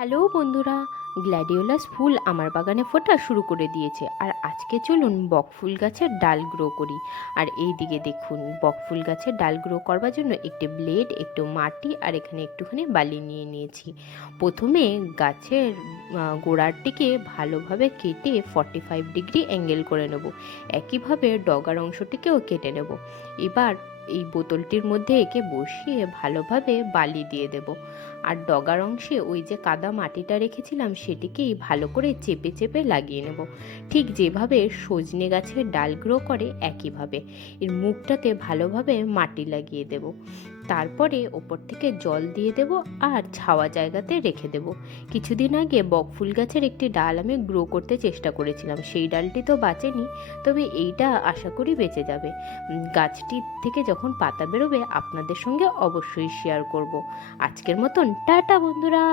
Hello বন্ধুরা, gladiolus ফুল আমার বাগানে ফোটা শুরু করে দিয়েছে। আর আজকে চলুন বকফুল গাছের ডাল গ্রো করি। আর এই দিকে দেখুন বকফুল গাছের ডাল গ্রো করবার জন্য একটি ব্লেড একটু মাটি আর এখানে একটুখানি বালি নিয়ে নিয়েছি। প্রথমে গাছের গোড়ারটিকে ভালোভাবে কেটে ফর্টি ফাইভ ডিগ্রি অ্যাঙ্গেল করে নেব। একইভাবে ডগার অংশটিকেও কেটে নেব। এবার এই বোতলটির মধ্যে একে বসিয়ে ভালোভাবে বালি দিয়ে দেব। আর ডগার অংশে ওই যে কাদা মাটিটা রেখেছিলাম, সেটিকেই ভালো করে চেপে চেপে লাগিয়ে নেব। ঠিক যেভাবে সজনে গাছের ডাল গ্রো করে, একইভাবে। এর মুখটাতে ভালোভাবে মাটি লাগিয়ে দেব। তারপরে ওপর থেকে জল দিয়ে দেব আর ছাওয়া জায়গাতে রেখে দেব। কিছুদিন আগে বকফুল গাছের একটি ডাল আমি গ্রো করতে চেষ্টা করেছিলাম, সেই ডালটি তো বাঁচেনি, তবে এইটা আশা করি বেঁচে যাবে। গাছটি থেকে যখন পাতা বেরোবে আপনাদের সঙ্গে অবশ্যই শেয়ার করব। আজকের মতন টাটা বন্ধুরা!